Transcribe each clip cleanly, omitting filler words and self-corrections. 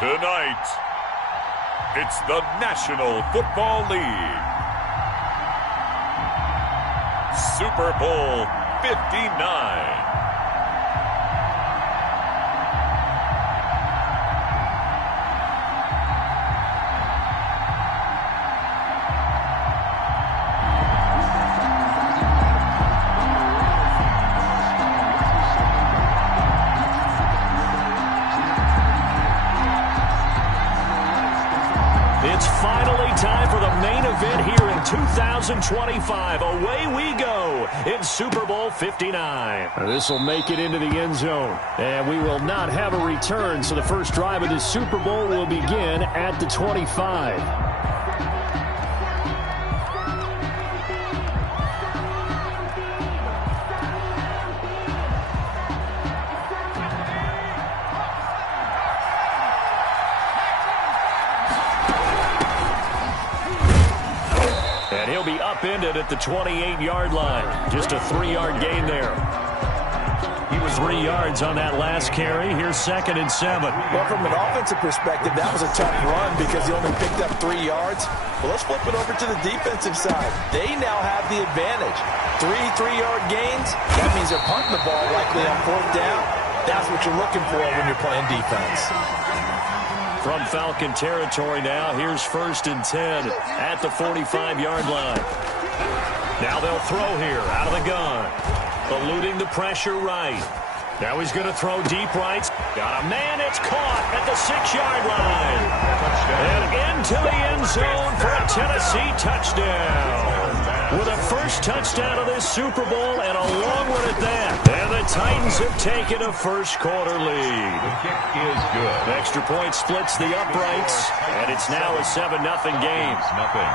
Tonight, it's the National Football League Super Bowl 59. It's finally time for the main event here in 2025. Away we go in Super Bowl 59. This will make it into the end zone. And we will not have a return, so the first drive of the Super Bowl will begin at the 25. And he'll be upended at the 28-yard line. Just a 3-yard gain there. He was 3 yards on that last carry. Here's 2nd and 7. Well, from an offensive perspective, that was a tough run because he only picked up 3 yards. Well, let's flip it over to the defensive side. They now have the advantage. 3-3-yard gains. That means they're punting the ball likely on 4th down. That's what you're looking for when you're playing defense. From Falcon territory now, here's 1st and 10 at the 45-yard line. Now they'll throw here out of the gun. Eluding the pressure right. Now he's going to throw deep right. Got a man, it's caught at the 6-yard line. And into the end zone for a Tennessee touchdown. With a first touchdown of this Super Bowl and a long one at that. And the Titans have taken a first-quarter lead. The kick is good. Extra point splits the uprights, and it's now a 7-0 game. Nothing.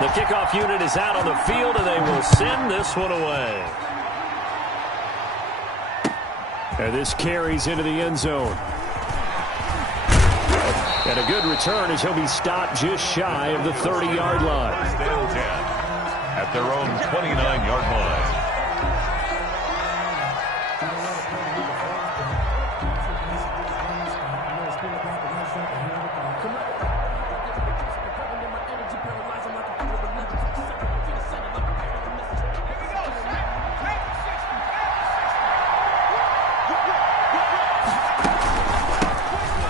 The kickoff unit is out on the field, and they will send this one away. And this carries into the end zone. And a good return as he'll be stopped just shy of the 30-yard line. Down 10 at their own 29-yard line.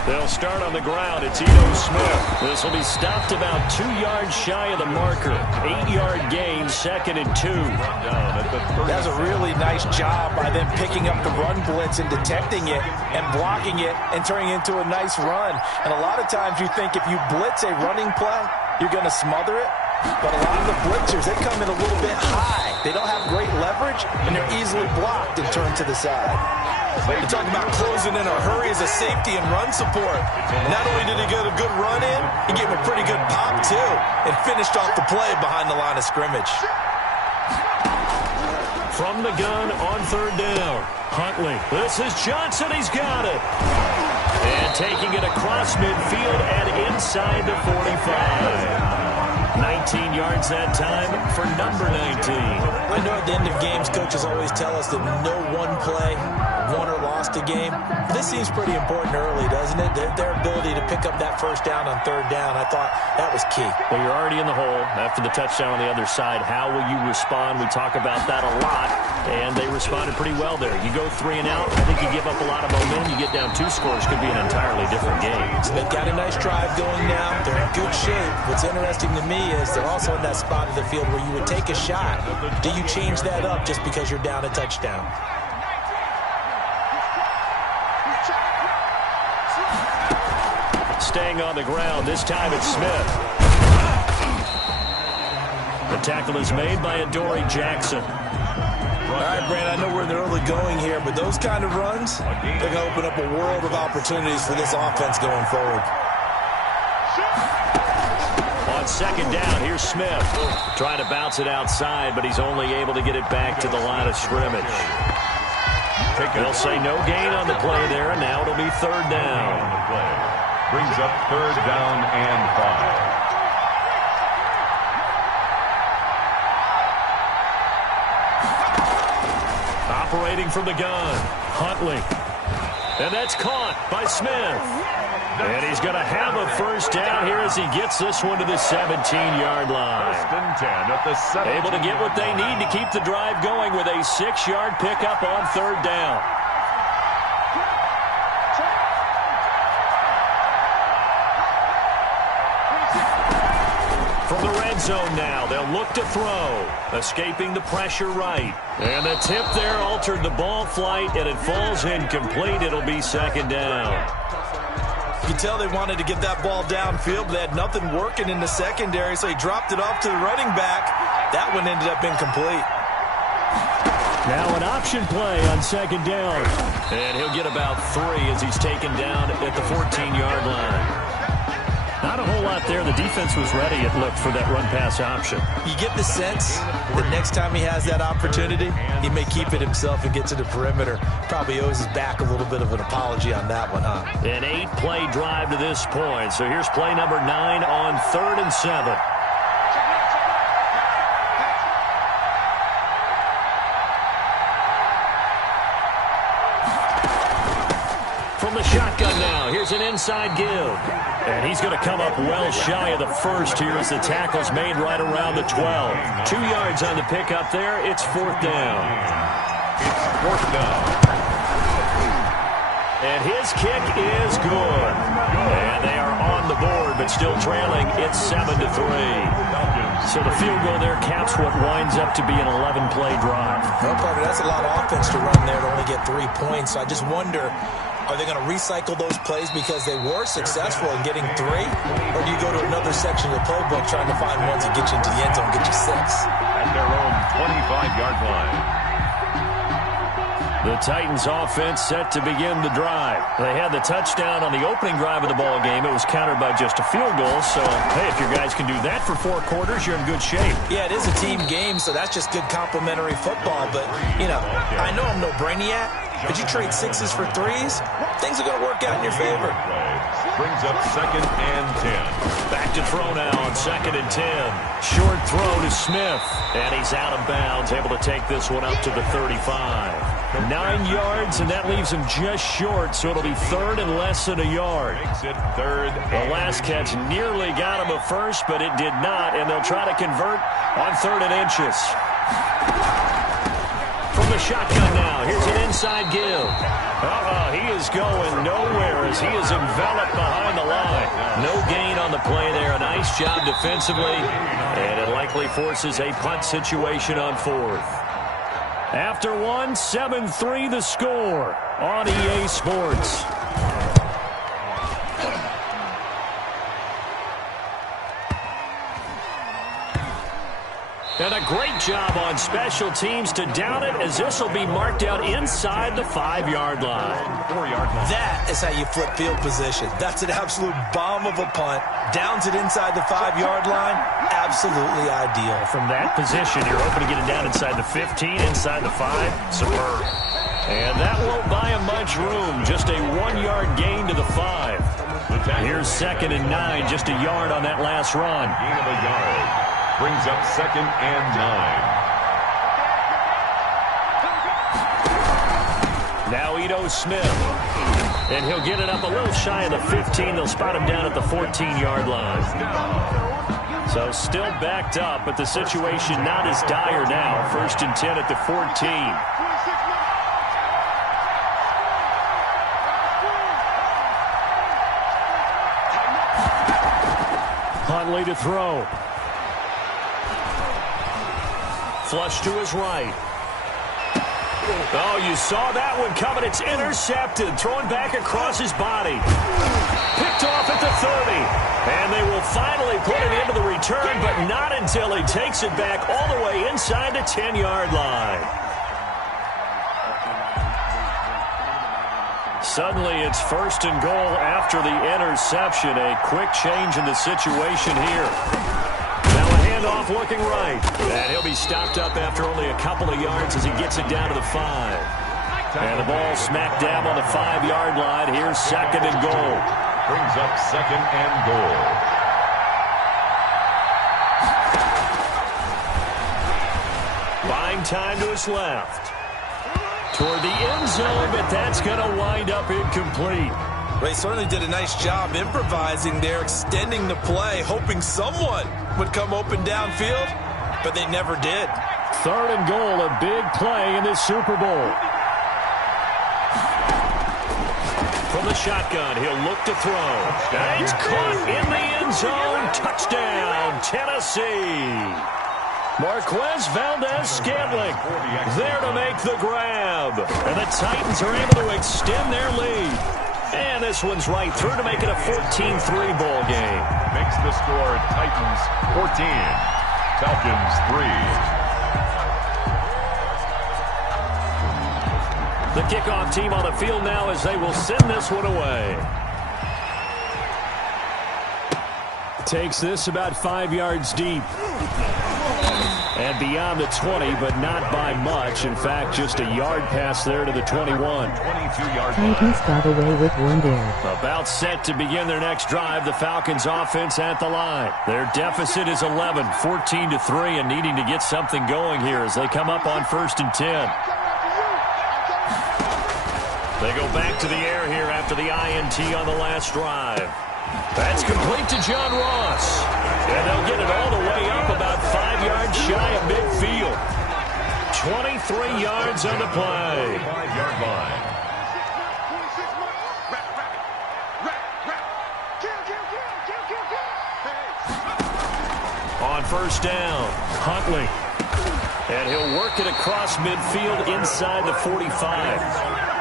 They'll start on the ground. It's Ito Smith. This will be stopped about 2 yards shy of the marker. 8-yard gain, 2nd and 2. That's a really nice job by them picking up the run blitz and detecting it and blocking it and turning it into a nice run. And a lot of times you think if you blitz a running play, you're going to smother it. But a lot of the blitzers, they come in a little bit high. They don't have great leverage, and they're easily blocked and turned to the side. You talk about closing in a hurry as a safety and run support. Not only did he get a good run in, he gave him a pretty good pop, too, and finished off the play behind the line of scrimmage. From the gun on 3rd down. Huntley. This is Johnson. He's got it. And taking it across midfield and inside the 45. 19 yards that time for number 19. I know at the end of games, coaches always tell us that no one play won or lost a game. This seems pretty important early, doesn't it? Their ability to pick up that first down on 3rd down, I thought that was key. Well, you're already in the hole after the touchdown on the other side. How will you respond? We talk about that a lot, and they responded pretty well there. You go 3 and out, I think you give up a lot of momentum. You get down 2 scores, could be an entirely different game. So they've got a nice drive going now. They're in good shape. What's interesting to me is they're also in that spot of the field where you would take a shot. Do you change that up just because you're down a touchdown? Staying on the ground, this time it's Smith. The tackle is made by Adoree Jackson. All right, Brand, I know we're in the early going here, but those kind of runs, they're going to open up a world of opportunities for this offense going forward. On 2nd down, here's Smith. Trying to bounce it outside, but he's only able to get it back to the line of scrimmage. They'll say no gain on the play there, and now it'll be 3rd down. Brings up 3rd down and 5. Operating from the gun, Huntley. And that's caught by Smith. And he's going to have a first down here as he gets this one to the 17-yard line. First and 10 at the 17. Able to get what they need to keep the drive going with a 6-yard pickup on third down. From the red zone now, they'll look to throw. Escaping the pressure right. And the tip there altered the ball flight, and it falls incomplete. It'll be second down. You can tell they wanted to get that ball downfield, but they had nothing working in the secondary, so he dropped it off to the running back. That one ended up incomplete. Now an option play on second down. And he'll get about 3 as he's taken down at the 14-yard line. Not a whole lot there. The defense was ready, it looked, for that run-pass option. You get the sense that next time he has that opportunity, he may keep it himself and get to the perimeter. Probably owes his back a little bit of an apology on that one, huh? An 8-play drive to this point. So here's play number 9 on 3rd and 7. From the shotgun now, here's an inside give. And he's going to come up well shy of the first here as the tackle's made right around the 12. 2 yards on the pickup there. It's 4th down. It's 4th down. And his kick is good. And they are on the board, but still trailing. It's 7-3. So the field goal there caps what winds up to be an 11-play drive. Well, Carter, that's a lot of offense to run there to only get 3 points. So I just wonder, are they going to recycle those plays because they were successful in getting 3? Or do you go to another section of the playbook trying to find ones that get you into the end zone, get you 6? At their own 25-yard line. The Titans offense set to begin the drive. They had the touchdown on the opening drive of the ball game. It was countered by just a field goal. So, hey, if your guys can do that for 4 quarters, you're in good shape. Yeah, it is a team game, so that's just good complementary football. But, you know, I know I'm no brainiac, but you trade 6s for 3s, things are going to work out in your favor. Brings up 2nd and 10. Back to throw now on 2nd and 10. Short throw to Smith. And he's out of bounds, able to take this one up to the 35. 9 yards, and that leaves him just short, so it'll be 3rd and less than a yard. Makes it 3rd. The last catch nearly got him a first, but it did not, and they'll try to convert on 3rd and inches. From the shotgun now, here's an inside give. He is going nowhere as he is enveloped behind the line. No gain on the play there. A nice job defensively, and it likely forces a punt situation on 4th. After 1, 7-3 the score on EA Sports. And a great job on special teams to down it, as this will be marked out inside the 5-yard line. 4-yard line. That is how you flip field position. That's an absolute bomb of a punt. Downs it inside the 5-yard line. Absolutely ideal. From that position, you're hoping to get it down inside the 15, inside the 5. Superb. And that won't buy him much room. Just a 1-yard gain to the 5. Here's 2nd and 9, just a yard on that last run. Gain of a yard. Brings up 2nd and 9. Now Ito Smith. And he'll get it up a little shy of the 15. They'll spot him down at the 14-yard line. So still backed up, but the situation not as dire now. 1st and 10 at the 14. Huntley to throw. Flush to his right. Oh, you saw that one coming. It's intercepted. Thrown back across his body. Picked off at the 30. And they will finally put it into the return, but not until he takes it back all the way inside the 10-yard line. Suddenly, it's 1st and goal after the interception. A quick change in the situation here. Off looking right. And he'll be stopped up after only a couple of yards as he gets it down to the 5. And the ball smack dab on the 5-yard line. Here's 2nd and goal. Brings up 2nd and goal. Buying time to his left. toward the end zone, but that's going to wind up incomplete. They certainly did a nice job improvising there, extending the play, hoping someone would come open downfield, but they never did. 3rd and goal, a big play in this Super Bowl. From the shotgun, he'll look to throw. And it's caught in the end zone. Touchdown, Tennessee. Marquez Valdez-Scantling there to make the grab. And the Titans are able to extend their lead. And this one's right through to make it a 14-3 ball game. Makes the score Titans 14, Falcons 3. The kickoff team on the field now as they will send this one away. Takes this about 5 yards deep. And beyond the 20, but not by much. In fact, just a yard pass there to the 21. 22-yard Titans got away with one there. About set to begin their next drive. The Falcons offense at the line. Their deficit is 11, 14-3, and needing to get something going here as they come up on 1st and 10. They go back to the air here after the INT on the last drive. That's complete to John Ross. And they'll get it all the way up about 5 yards shy of midfield. 23 yards on the play. 5-yard line. On 1st down, Huntley. And he'll work it across midfield inside the 45.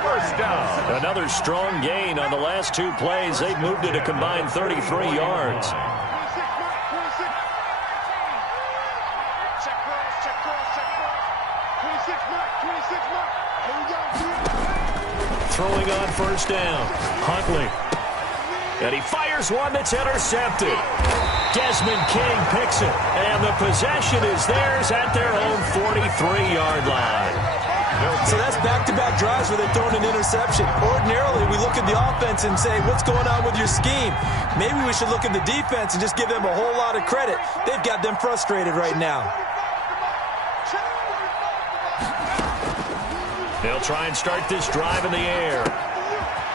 1st down. Another strong gain on the last 2 plays. They've moved it a combined 33 yards. Throwing on 1st down, Huntley. And he fires one that's intercepted. Desmond King picks it, and the possession is theirs at their own 43-yard line. So that's back-to-back drives where they're throwing an interception. Ordinarily, we look at the offense and say, what's going on with your scheme? Maybe we should look at the defense and just give them a whole lot of credit. They've got them frustrated right now. They'll try and start this drive in the air.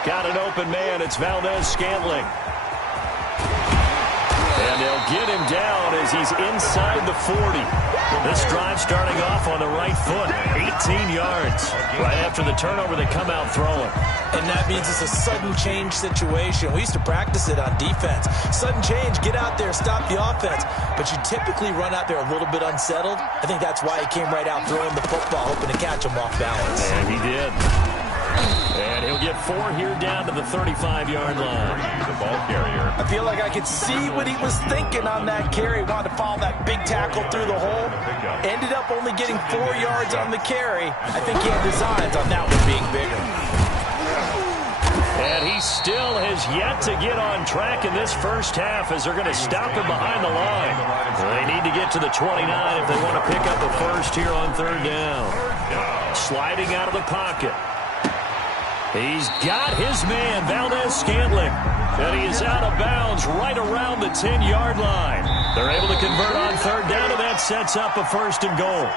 Got an open man. It's Valdez-Scantling. And they'll get him down as he's inside the 40. This drive starting off on the right foot. 18 yards. Right after the turnover, they come out throwing. And that means it's a sudden change situation. We used to practice it on defense. Sudden change, get out there, stop the offense. But you typically run out there a little bit unsettled. I think that's why he came right out throwing the football, hoping to catch him off balance. And he did. And he'll get 4 here down to the 35-yard line. The ball carrier. I feel like I could see what he was thinking on that carry. Wanted to follow that big tackle through the hole. Ended up only getting 4 yards on the carry. I think he had designs on that one being bigger. And he still has yet to get on track in this first half as they're going to stop him behind the line. They need to get to the 29 if they want to pick up a first here on 3rd down. Sliding out of the pocket. He's got his man, Valdez-Scantling. And he is out of bounds right around the 10-yard line. They're able to convert on 3rd down, and that sets up a 1st and goal.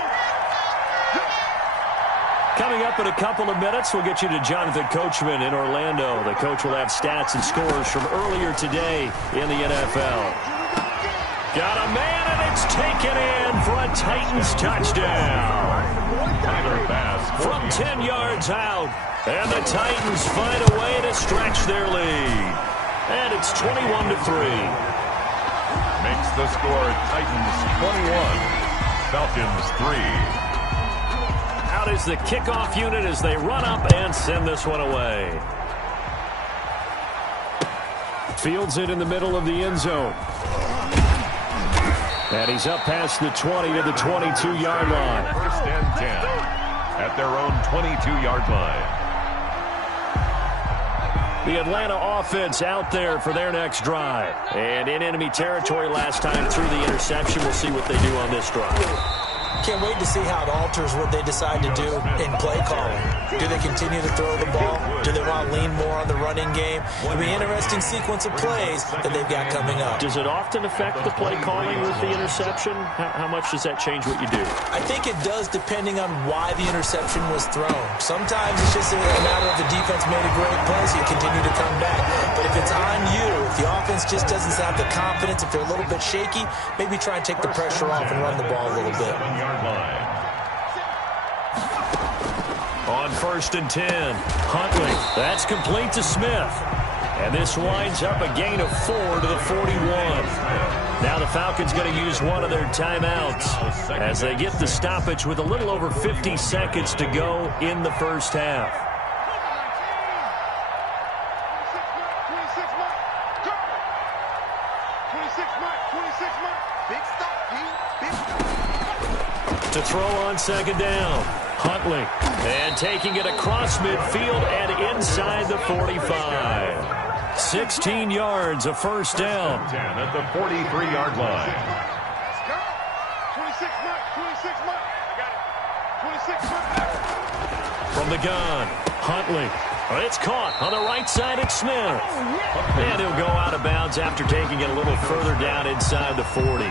Coming up in a couple of minutes, we'll get you to Jonathan Coachman in Orlando. The coach will have stats and scores from earlier today in the NFL. Got a man, and it's taken in for a Titans touchdown. From 10 yards out, and the Titans find a way to stretch their lead. And it's 21-3. Makes the score Titans 21, Falcons 3. Out is the kickoff unit as they run up and send this one away. Fields it in the middle of the end zone. And he's up past the 20 to the 22-yard line. 1st and 10 at their own 22-yard line. The Atlanta offense out there for their next drive. And in enemy territory last time through the interception. We'll see what they do on this drive. Can't wait to see how it alters what they decide to do in play calling. Do they continue to throw the ball? Do they want to lean more on the running game? It'll be an interesting sequence of plays that they've got coming up. Does it often affect the play calling with the interception? How much does that change what you do? I think it does, depending on why the interception was thrown. Sometimes it's just a matter of the defense made a great play, so you continue to come back. But if it's on you, if the offense just doesn't have the confidence, if they're a little bit shaky, maybe try and take the pressure off and run the ball a little bit. On 1st and 10, Huntley. That's complete to Smith. And this winds up a gain of 4 to the 41. Now the Falcons going to use one of their timeouts as they get the stoppage with a little over 50 seconds to go in the first half. To throw on 2nd down, Huntley. And taking it across midfield and inside the 45. 16 yards, a first down. 10 at the 43-yard line. From the gun, Huntley. It's caught on the right side. It's Smith. And he'll go out of bounds after taking it a little further down inside the 40.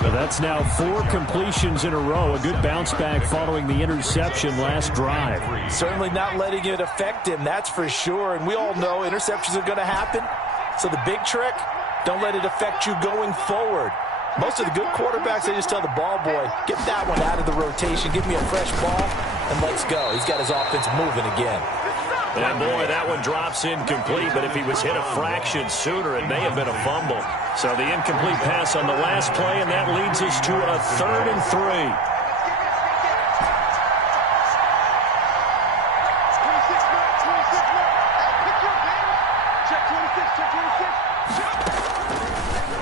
So that's now 4 completions in a row. A good bounce back following the interception last drive. Certainly not letting it affect him, that's for sure. And we all know interceptions are going to happen. So the big trick, don't let it affect you going forward. Most of the good quarterbacks, they just tell the ball boy, get that one out of the rotation, give me a fresh ball, and let's go. He's got his offense moving again. And boy, that one drops incomplete, but if he was hit a fraction sooner, it may have been a fumble. So the incomplete pass on the last play, and that leads us to a 3rd and 3.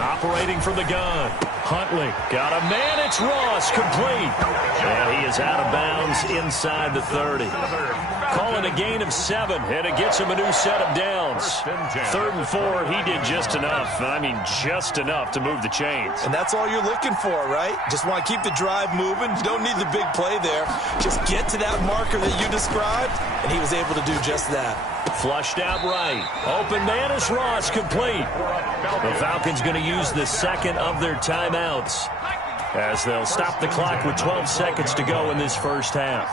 Operating from the gun, Huntley got a man. It's Ross, complete. And he is out of bounds inside the 30. Calling a gain of 7, and it gets him a new set of downs. 3rd and 4, he did just enough. I mean, just enough to move the chains. And that's all you're looking for, right? Just want to keep the drive moving. You don't need the big play there. Just get to that marker that you described, and he was able to do just that. Flushed out right. Open man is Ross, complete. The Falcons going to use the 2nd of their timeouts as they'll stop the clock with 12 seconds to go in this first half.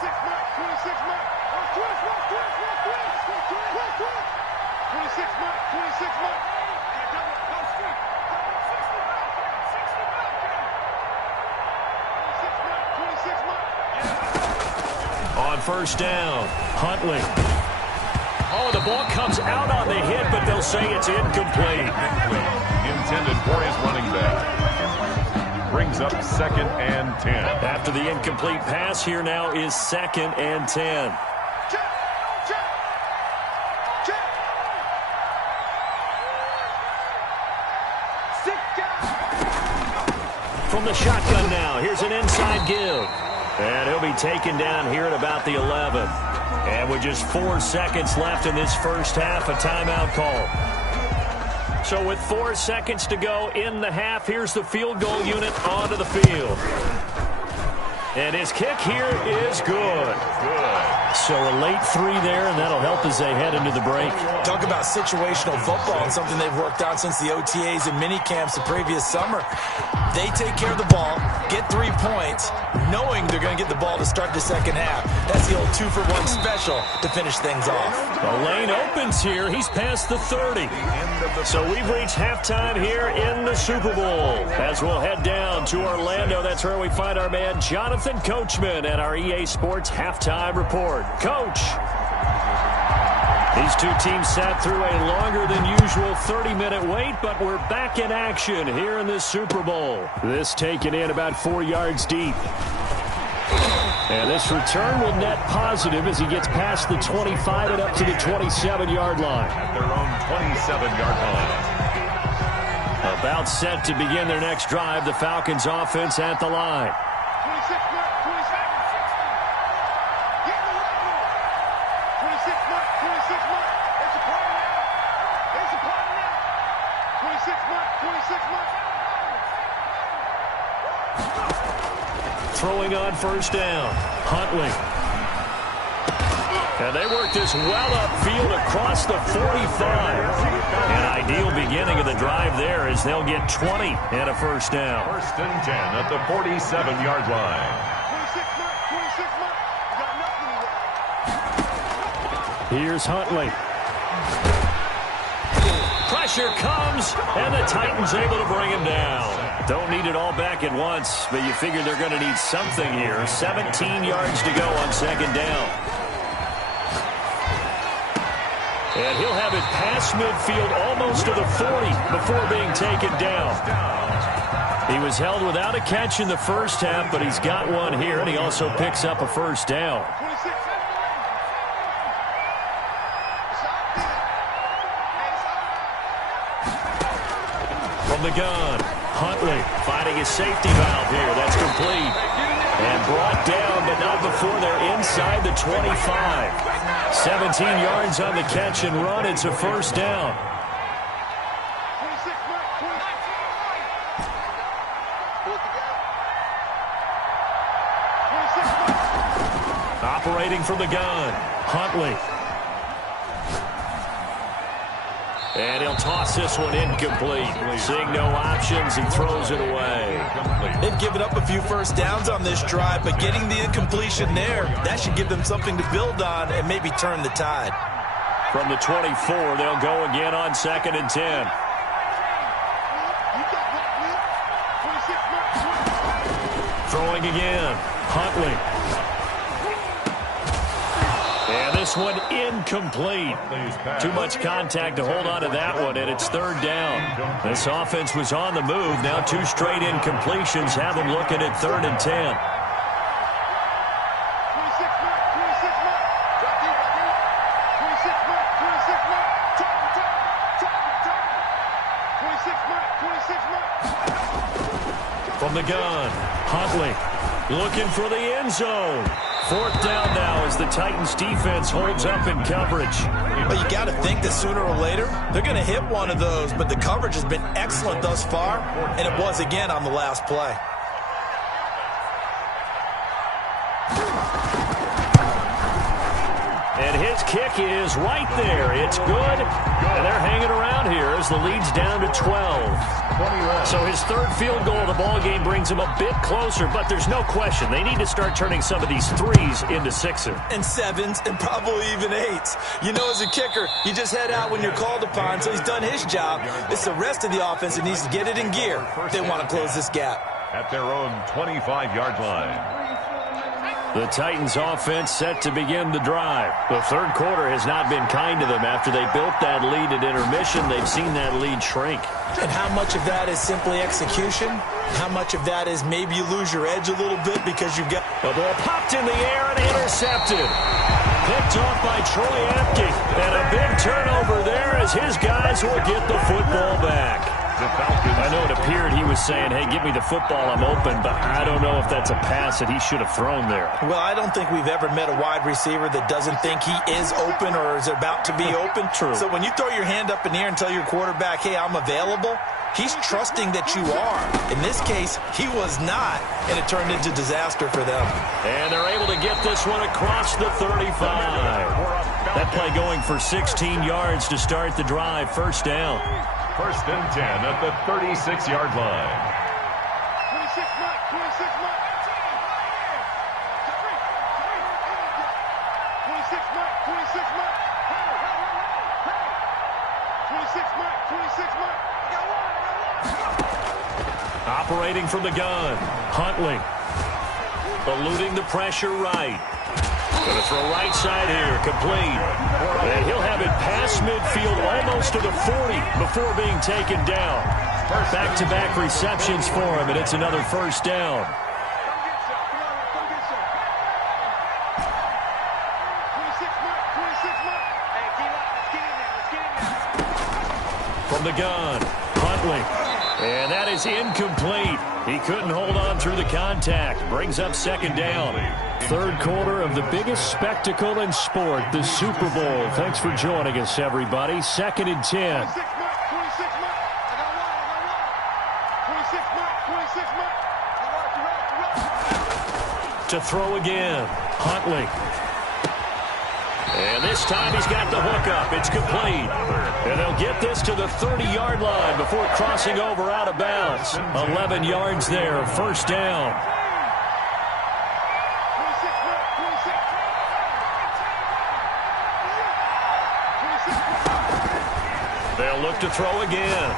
On 1st down, Huntley. Oh, the ball comes out on the hit, but they'll say it's incomplete. Intended for his running back. Brings up 2nd and 10. After the incomplete pass, here now is 2nd and 10. From the shotgun now, here's an inside give. And he'll be taken down here at about the 11. And with just 4 seconds left in this first half, a timeout call. So with 4 seconds to go in the half, here's the field goal unit onto the field. And his kick here is good. So a late 3 there, and that'll help as they head into the break. Talk about situational football and something they've worked on since the OTAs and mini camps the previous summer. They take care of the ball, get 3 points, knowing they're going to get the ball to start the second half. That's the old 2-for-1 special to finish things off. The lane opens here. He's past the 30. So we've reached halftime here in the Super Bowl. As we'll head down to Orlando, that's where we find our man Jonathan Coachman at our EA Sports Halftime Report. Coach. These two teams sat through a longer than usual 30-minute wait, but we're back in action here in this Super Bowl. This taken in about 4 yards deep. And this return will net positive as he gets past the 25 and up to the 27-yard line. At their own 27-yard line. About set to begin their next drive, the Falcons offense at the line. throwing on first down. Huntley. And they work this well upfield across the 45. An ideal beginning of the drive there as they'll get 20 and a first down. First and 10 at the 47-yard line. Here's Huntley. Pressure comes, and the Titans able to bring him down. Don't need it all back at once, but you figure they're going to need something here. 17 yards to go on second down. And he'll have it past midfield almost to the 40 before being taken down. He was held without a catch in the first half, but he's got one here, and he also picks up a first down. From the gun, Huntley finding his safety valve here. That's complete. And brought down, but not before they're inside the 25. 17 yards on the catch and run. It's a first down. Operating from the gun, Huntley. And he'll toss this one incomplete. Seeing no options, he throws it away. They've given up a few first downs on this drive, but getting the incompletion there, that should give them something to build on and maybe turn the tide. From the 24, they'll go again on second and 10. Throwing again, Huntley. And this one incomplete. Too much contact to hold on to that one, and it's third down. This offense was on the move. Now two straight incompletions have them looking at third and 10. From the gun, Huntley looking for the end zone. Fourth down now as the Titans defense holds up in coverage. But you got to think that sooner or later they're going to hit one of those, but the coverage has been excellent thus far, and it was again on the last play. And his kick is right there. It's good, and they're hanging around here as the lead's down to 12. So his third field goal of the ball game brings him a bit closer, but there's no question they need to start turning some of these threes into sixes. And sevens, and probably even eights. You know, as a kicker, you just head out when you're called upon, so he's done his job. It's the rest of the offense that needs to get it in gear if they want to close this gap. At their own 25-yard line. The Titans offense set to begin the drive. The third quarter has not been kind to them. After they built that lead at intermission, they've seen that lead shrink. And how much of that is simply execution? How much of that is maybe you lose your edge a little bit because you've got... The ball popped in the air and intercepted. Picked off by Troy Apke. And a big turnover there as his guys will get the football back. I know it appeared he was saying, hey, give me the football, I'm open, but I don't know if that's a pass that he should have thrown there. Well, I don't think we've ever met a wide receiver that doesn't think he is open or is about to be open. True. So when you throw your hand up in the air and tell your quarterback, hey, I'm available, he's trusting that you are. In this case, he was not, and it turned into disaster for them. And they're able to get this one across the 35. That play going for 16 yards to start the drive. First down. First and 10 at the 36-yard line. Operating from the gun, Huntley. Eluding the pressure right. Going to throw right side here, complete. And he'll have it past midfield almost to the 40 before being taken down. Back-to-back receptions for him, and it's another first down. From the gun, Huntley. And that is incomplete. He couldn't hold on through the contact. Brings up second down. Third quarter of the biggest spectacle in sport, the Super Bowl. Thanks for joining us, everybody. Second and 10. to throw again. Huntley. And this time he's got the hook up. It's complete. And they'll get this to the 30-yard line before crossing over out of bounds. 11 yards there, first down. They'll look to throw again.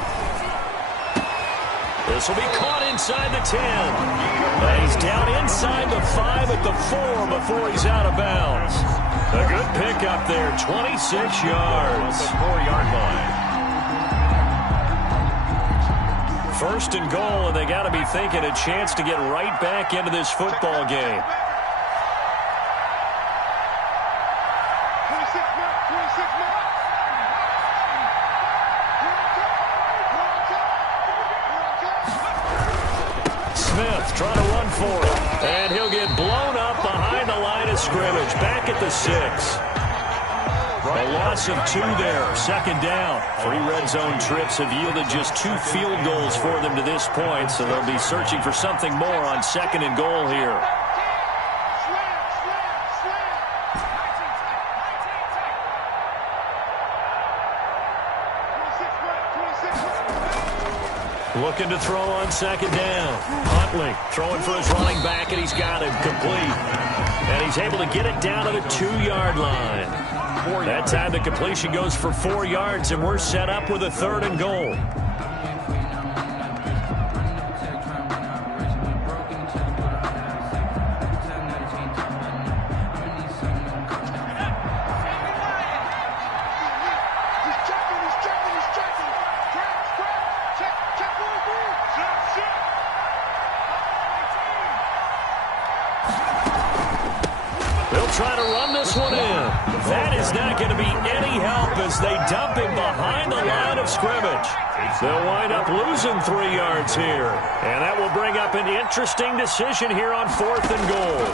This will be caught inside the 10. And he's down inside the 5 at the 4 before he's out of bounds. A good pickup there, 26 yards. The 4-yard line. First and goal, and they got to be thinking a chance to get right back into this football game. Smith trying to run for it, and he'll get blown up behind the line of scrimmage, back at the 6. A loss of 2 there, second down. 3 red zone trips have yielded just 2 field goals for them to this point, so they'll be searching for something more on second and goal here. Looking to throw on second down. Huntley throwing for his running back, and he's got him complete. And he's able to get it down to the 2-yard line. That time the completion goes for 4 yards, and we're set up with a third and goal. Try to run this one in. That is not going to be any help as they dump him behind the line of scrimmage. They'll wind up losing 3 yards here. And that will bring up an interesting decision here on 4th and goal.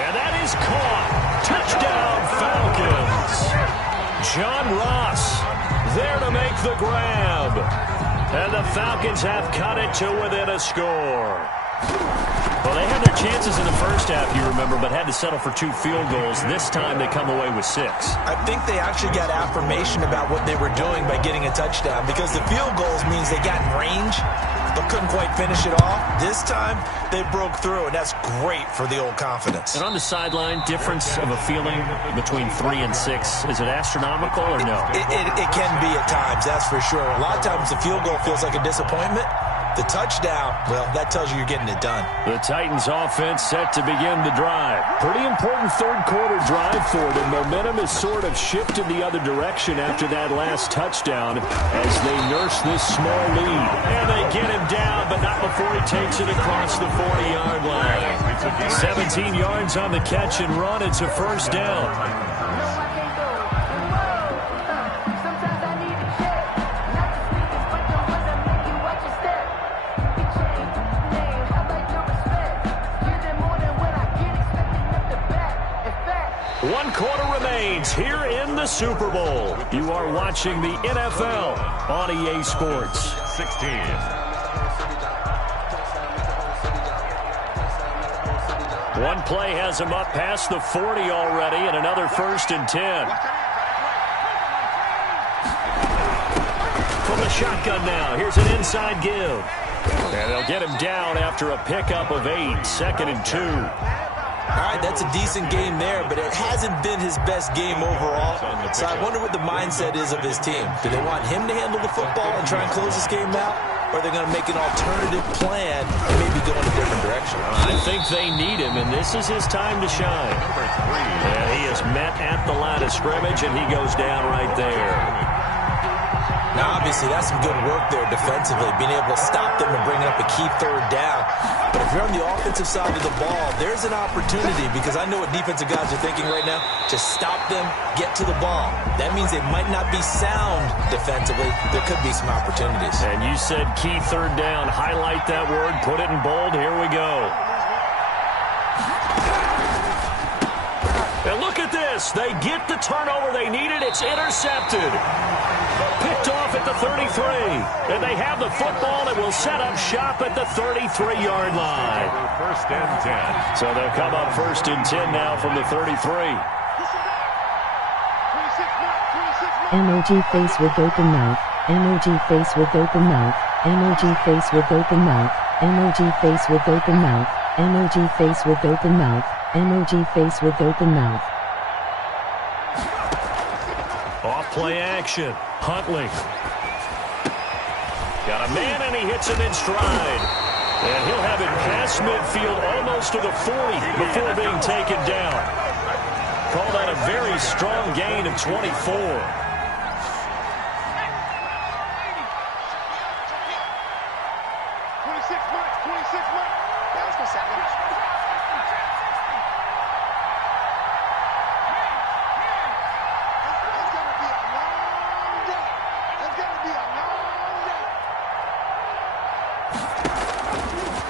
And that is caught. Touchdown, Falcons. John Ross there to make the grab. And the Falcons have cut it to within a score. Well, they had their chances in the first half, you remember, but had to settle for 2 field goals. This time they come away with 6. I think they actually got affirmation about what they were doing by getting a touchdown, because the field goals means they got in range but couldn't quite finish it off. This time they broke through, and that's great for the old confidence. And on the sideline, difference of a feeling between 3 and 6, is it astronomical or no? It can be at times, that's for sure. A lot of times the field goal feels like a disappointment. The touchdown, well, that tells you you're getting it done. The Titans offense set to begin the drive. Pretty important third quarter drive for them. Momentum has sort of shifted the other direction after that last touchdown as they nurse this small lead. And they get him down, but not before he takes it across the 40-yard line. 17 yards on the catch and run. It's a first down. One quarter remains here in the Super Bowl. You are watching the NFL on EA Sports. 16. One play has him up past the 40 already, and another 1st and 10. From the shotgun now, here's an inside give. And they'll get him down after a pickup of 8, 2nd and 2. All right, that's a decent game there, but it hasn't been his best game overall. So I wonder what the mindset is of his team. Do they want him to handle the football and try and close this game out? Or are they going to make an alternative plan and maybe go in a different direction? I think they need him, and this is his time to shine. And he is met at the line of scrimmage, and he goes down right there. Now, obviously, that's some good work there defensively, being able to stop them and bringing up a key third down. But if you're on the offensive side of the ball, there's an opportunity, because I know what defensive guys are thinking right now. Just stop them, get to the ball. That means they might not be sound defensively. There could be some opportunities. And you said key third down. Highlight that word. Put it in bold. Here we go. And look at this. They get the turnover they needed. It's intercepted. Picked off at the 33. And they have the football and will set up shop at the 33-yard line. First and 10. So they'll come up first and 10 now from the 33. Emoji face with open mouth. Emoji face with open mouth. Emoji face with open mouth. Emoji face with open mouth. Emoji face with open mouth. Emoji face with open mouth. Off play action. Huntley. Got a man and he hits him in stride. And he'll have it past midfield almost to the 40 before being taken down. Call that a very strong gain of 24.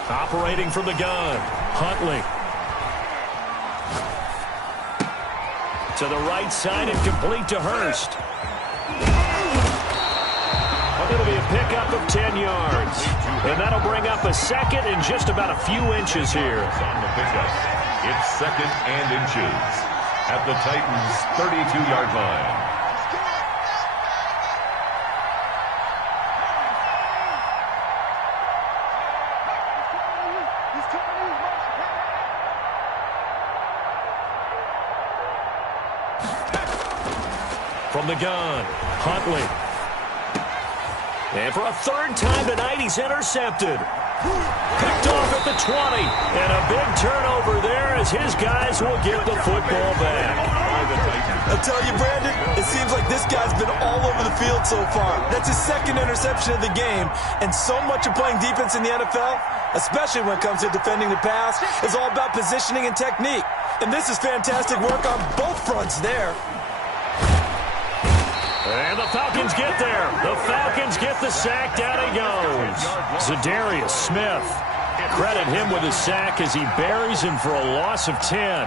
Operating from the gun, Huntley. To the right side and complete to Hurst. It'll be a pickup of 10 yards. And that'll bring up a second in just about a few inches here. On the pickup, it's second and inches at the Titans' 32-yard line. From the gun, Huntley. And for a third time tonight, he's intercepted. Picked off at the 20. And a big turnover there as his guys will get the football back. I'll tell you, Brandon, it seems like this guy's been all over the field so far. That's his second interception of the game. And so much of playing defense in the NFL, especially when it comes to defending the pass, is all about positioning and technique. And this is fantastic work on both fronts there. And the Falcons get there. The Falcons get the sack. Down he goes. Zadarius Smith. Credit him with a sack as he buries him for a loss of 10.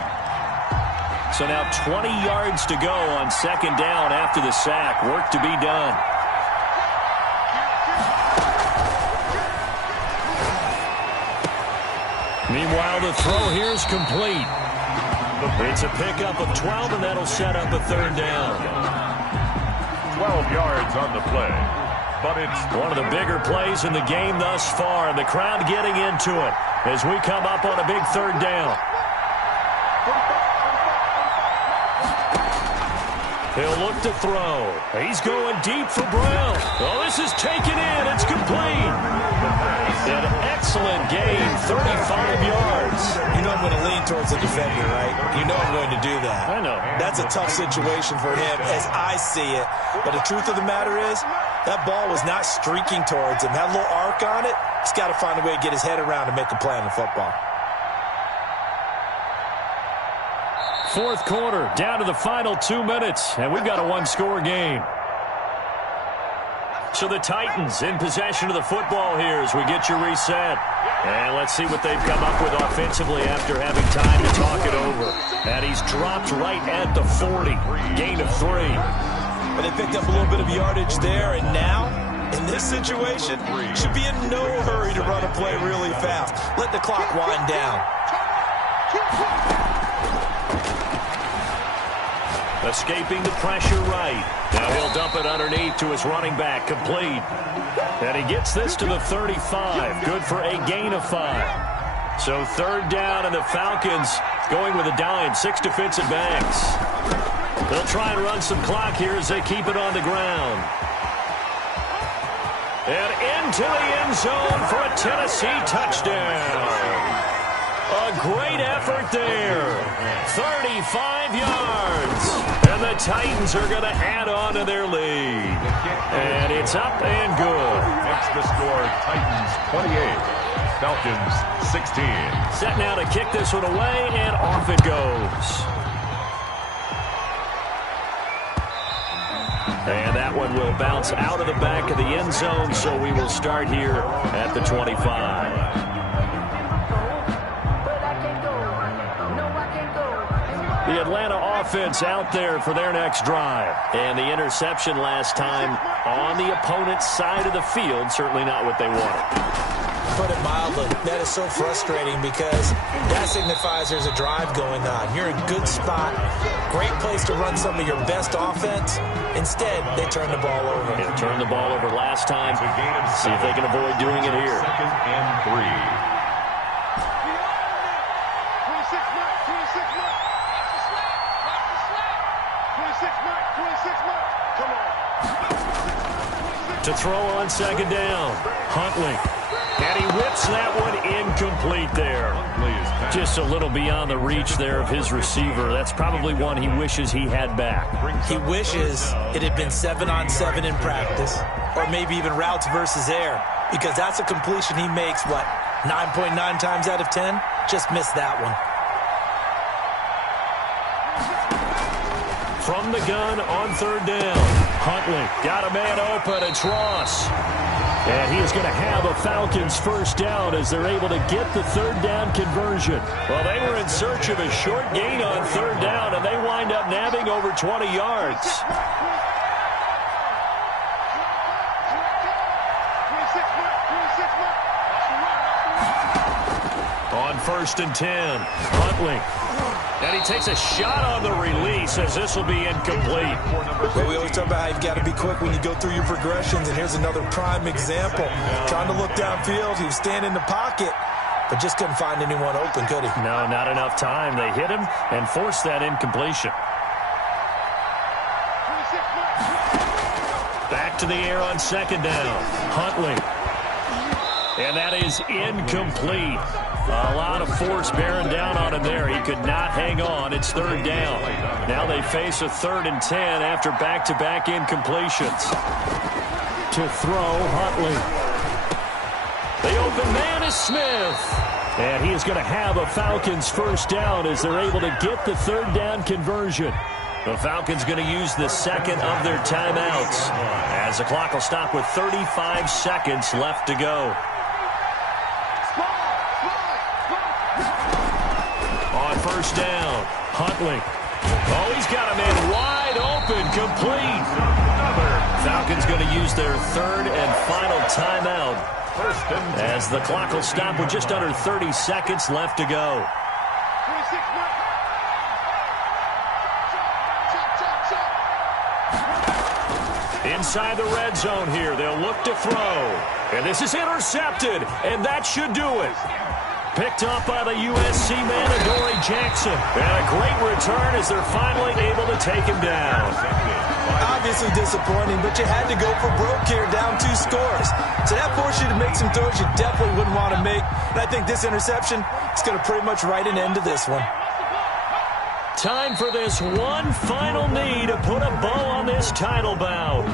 So now 20 yards to go on second down after the sack. Work to be done. Meanwhile, the throw here is complete. It's a pickup of 12, and that'll set up a third down. 12 yards on the play, but it's one of the bigger plays in the game thus far, and the crowd getting into it as we come up on a big third down. He'll look to throw. He's going deep for Brown. Oh, this is taken in. It's complete. An excellent gain, 35 yards. You know I'm going to lean towards the defender, right? You know I'm going to do that. I know. That's a tough situation for him as I see it. But the truth of the matter is, that ball was not streaking towards him. Had a little arc on it. He's got to find a way to get his head around and make a play on the football. Fourth quarter, down to the final 2 minutes, and we've got a one-score game. So the Titans in possession of the football here as we get you reset. And let's see what they've come up with offensively after having time to talk it over. And he's dropped right at the 40. Gain of 3. But they picked up a little bit of yardage there, and now, in this situation, should be in no hurry to run a play really fast. Let the clock wind down. Escaping the pressure right. Now he'll dump it underneath to his running back, complete. And he gets this to the 35. Good for a gain of 5. So third down, and the Falcons going with a dime. 6 defensive backs. They'll try and run some clock here as they keep it on the ground. And into the end zone for a Tennessee touchdown. A great effort there. 35 yards. And the Titans are going to add on to their lead. And it's up and good. Makes the score Titans 28, Falcons 16. Set now to kick this one away, and off it goes. And that one will bounce out of the back of the end zone, so we will start here at the 25. The Atlanta offense out there for their next drive. And the interception last time on the opponent's side of the field, certainly not what they wanted. Put it mildly, that is so frustrating because that signifies there's a drive going on. You're in a good spot, great place to run some of your best offense. Instead, they turn the ball over. They turned the ball over last time. See if they can avoid doing it here. 2nd and 3. To throw on 2nd down, Huntley. And he whips that one incomplete there. Just a little beyond the reach there of his receiver. That's probably one he wishes he had back. He wishes it had been 7-on-7 in practice, or maybe even routes versus air, because that's a completion he makes, 9.9 times out of 10? Just missed that one. From the gun on 3rd down, Huntley got a man open. It's Ross. And he is going to have a Falcons first down as they're able to get the 3rd down conversion. Well, they were in search of a short gain on 3rd down, and they wind up nabbing over 20 yards. On 1st and 10, Huntley. And he takes a shot on the release as this will be incomplete. Well, we always talk about how you've got to be quick when you go through your progressions, and here's another prime example. Trying to look downfield, he was standing in the pocket, but just couldn't find anyone open, could he? No, not enough time. They hit him and forced that incompletion. Back to the air on 2nd down. Huntley. And that is incomplete. A lot of force bearing down on him there. He could not hang on. It's 3rd down. Now they face a 3rd and 10 after back-to-back incompletions. To throw, Huntley. The open man is Smith. And he is going to have a Falcons first down as they're able to get the 3rd down conversion. The Falcons going to use the 2nd of their timeouts as the clock will stop with 35 seconds left to go. On 1st down, Huntley. Oh, he's got a man wide open, complete. Falcons going to use their 3rd and final timeout as the clock will stop with just under 30 seconds left to go. Inside the red zone here, they'll look to throw. And this is intercepted, and that should do it. Picked up by the USC man, Adoree Jackson. And a great return as they're finally able to take him down. Obviously disappointing, but you had to go for broke here, down 2 scores. So that forced you to make some throws you definitely wouldn't want to make. And I think this interception is going to pretty much write an end to this one. Time for this one final knee to put a bow on this title bout.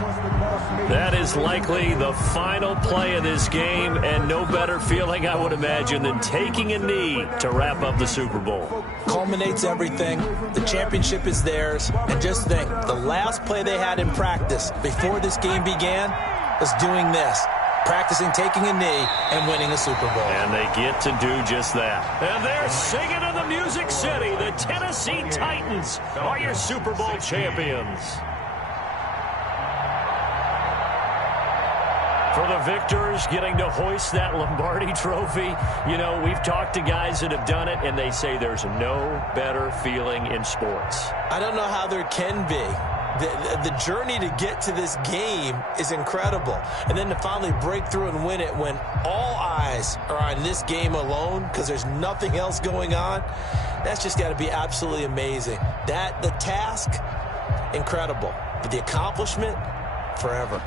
That is likely the final play of this game, and no better feeling, I would imagine, than taking a knee to wrap up the Super Bowl. Culminates everything. The championship is theirs. And just think, the last play they had in practice before this game began was doing this. Practicing taking a knee and winning a Super Bowl. And they get to do just that. And they're singing in the Music City. The Tennessee Titans are your Super Bowl champions. For the victors, getting to hoist that Lombardi trophy, you know, we've talked to guys that have done it, and they say there's no better feeling in sports. I don't know how there can be. The journey to get to this game is incredible. And then to finally break through and win it when all eyes are on this game alone because there's nothing else going on, that's just got to be absolutely amazing. The task, incredible. But the accomplishment, forever.